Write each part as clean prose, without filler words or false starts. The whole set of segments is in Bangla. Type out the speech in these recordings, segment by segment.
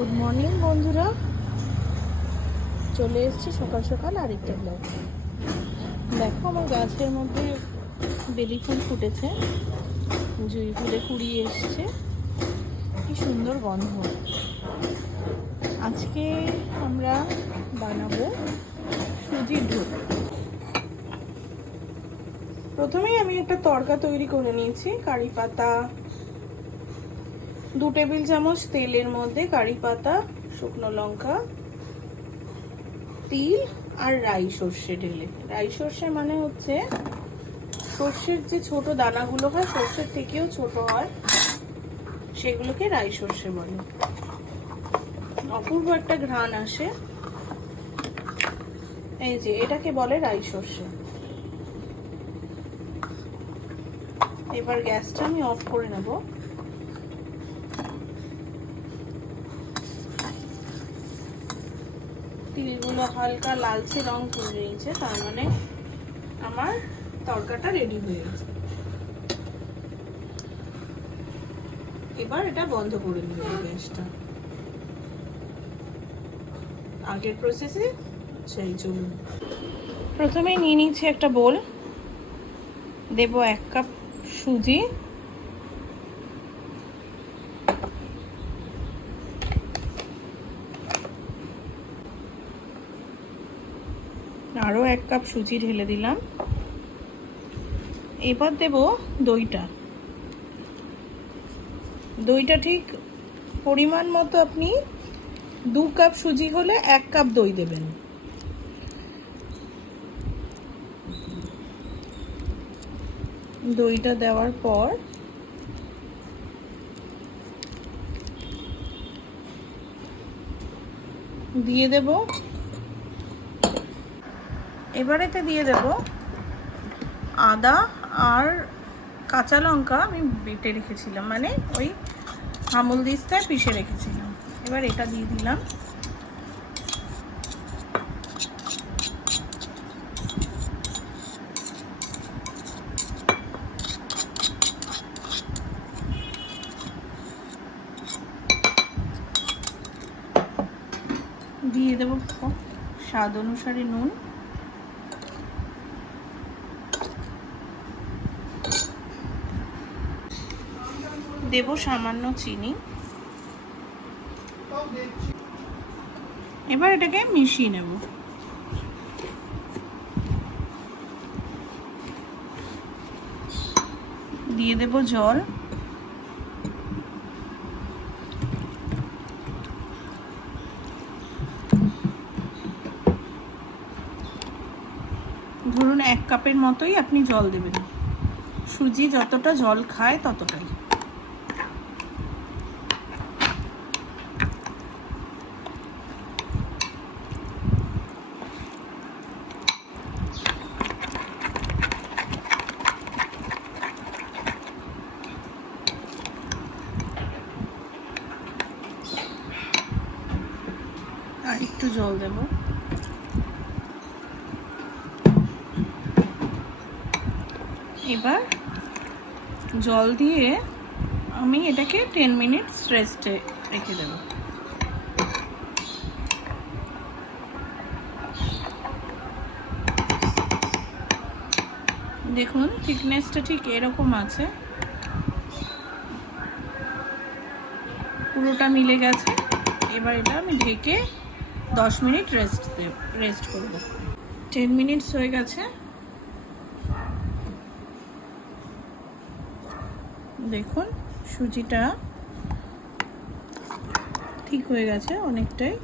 গুড মর্নিং বন্ধুরা, চলে এসেছি সকাল সকাল আরেকটা ব্লগ। দেখো আমার গাছের মধ্যে বেলি ফুল ফুটেছে, জুঁই ফুলে কুড়িয়ে এসছে, কি সুন্দর গন্ধ। আজকে আমরা বানাবো সুজির ঢোল। প্রথমেই আমি একটা তড়কা তৈরি করে নিয়েছি। কারি পাতা, 2 টেবিল চামচ তেলের মধ্যে কারি পাতা, শুকনো লঙ্কা, তিল আর রাই সর্ষে ঢেলে। রাই সর্ষে মানে হচ্ছে সর্ষের যে ছোট দানাগুলো হয়, সর্ষের থেকেও ছোট হয়, সেগুলোকে রাই সর্ষে বলে। অপূর্ব একটা ঘ্রাণ আসে। এই যে এটাকে বলে রাই সর্ষে। এবার গ্যাসটা আমি অফ করে নেব। তিলগুলো হালকা লালচে রং তুলে নিয়েছে, তার মানে আমার তরকাটা রেডি হয়ে গেছে। এবার এটা বন্ধ করে দিতে হবে গ্যাসটা। আগের প্রসেসে সেই চলুন। প্রথমে নিয়ে নিচ্ছি একটা বোল, দেব 1 কাপ সুজি, আরও 1 কাপ সুজি ঢেলে দিলাম। এবার দেব দইটা। দইটা ঠিক পরিমাণ মতো, আপনি 2 কাপ সুজি হলে 1 কাপ দই দেবেন। দইটা দেওয়ার পর দিয়ে দেব, এবারেতে দিয়ে দেব আদা আর কাঁচা লঙ্কা আমি বেটে রেখেছিলাম, মানে ওই আমুল দিস্তায় পিষে রেখেছিলাম। এবার এটা দিয়ে দিলাম। দিয়ে দেব স্বাদ অনুসারে নুন, দেব সামান্য চিনি। এবার এটাকে মিশিয়ে নেব। দিয়ে দেব জল, ধরুন 1 কাপের মতোই আপনি জল দেবেন। সুজি যতটা জল খায় ততটাই। আর একটু জল দেব। এবার জল দিয়ে আমি এটাকে 10 মিনিটস রেস্টে রেখে দেব। দেখুন থিকনেসটা ঠিক এরকম আছে, পুরোটা মিলে গেছে। এবার এটা আমি ঢেকে 10 মিনিট রেস্ট করব। 10 মিনিটস হয়ে গেছে। দেখুন সুজিটা ঠিক হয়ে গেছে অনেকটাই।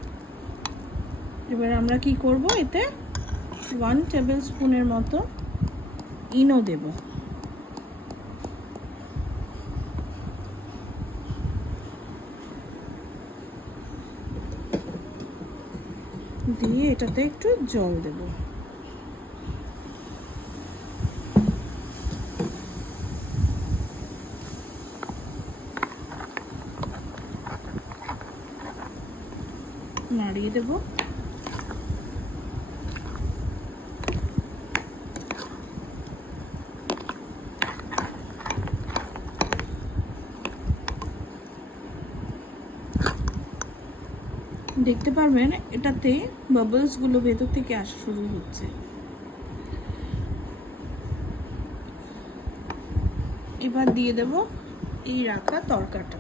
এবার আমরা কি করব, এতে 1 টেবিল স্পুনের মতো ইনো দেব। দিয়ে এটাতে একটু জল দেব। নাড়িয়ে দেব। দেখতে পারবেন এটাতে বাবলসগুলো ভেতর থেকে আসা শুরু হচ্ছে। এবার দিয়ে দেব এই রাখা তরকাটা।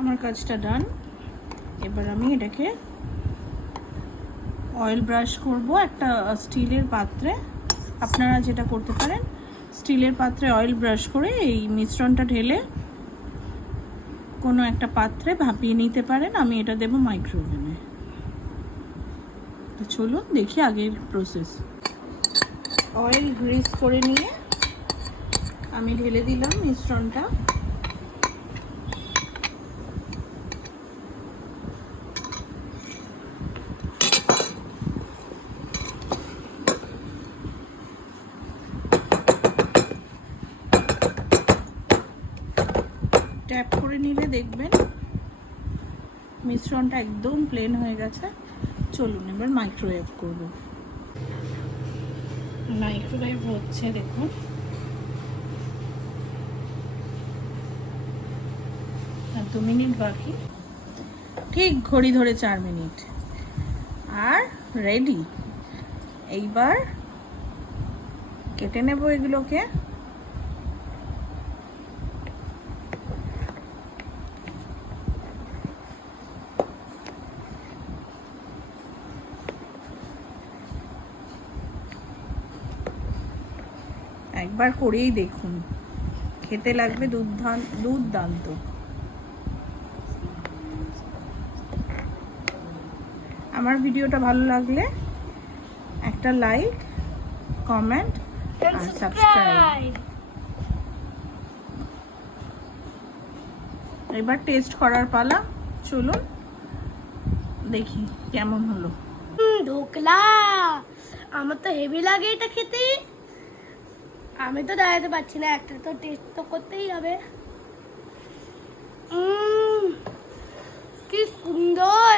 আমার কাজটা ডান। এবার আমি এটাকে অয়েল ব্রাশ করব একটা স্টিলের পাত্রে। আপনারা যেটা করতে পারেন, স্টিলের পাত্রে অয়েল ব্রাশ করে এই মিশ্রণটা ঢেলে কোনো একটা পাত্রে ভাপিয়ে নিতে পারেন। আমি এটা দেব মাইক্রোওভেনে। তো চলুন দেখি আগের প্রসেস। অয়েল গ্রিস করে নিয়ে আমি ঢেলে দিলাম মিশ্রণটা। ট্যাপ করে নিলে দেখবেন মিশ্রণটা একদম প্লেন হয়ে গেছে। চলুন এবার মাইক্রোওয়েভ করব। মাইক্রোওয়েভ হচ্ছে, দেখুন। আর 2 মিনিট বাকি, ঠিক ঘড়ি ধরে 4 মিনিট, আর রেডি। এইবার কেটে নেব এগুলোকে। একবার করেই দেখুন, খেতে লাগবে দুর্দান্ত। আমার ভিডিওটা ভালো লাগলে একটা লাইক, কমেন্ট আর সাবস্ক্রাইব। এবার টেস্ট করার পালা। চলুন দেখি কেমন হলো। ঢোকলা আমার তো হেভি লাগে এটা খেতে। আমি তো দাঁড়াতে পারছি না, একটা তো টেস্ট তো করতেই হবে। কি সুন্দর,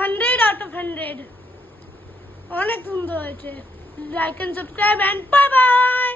100 out of 100, অনেক সুন্দর হয়েছে। Like and subscribe and bye by.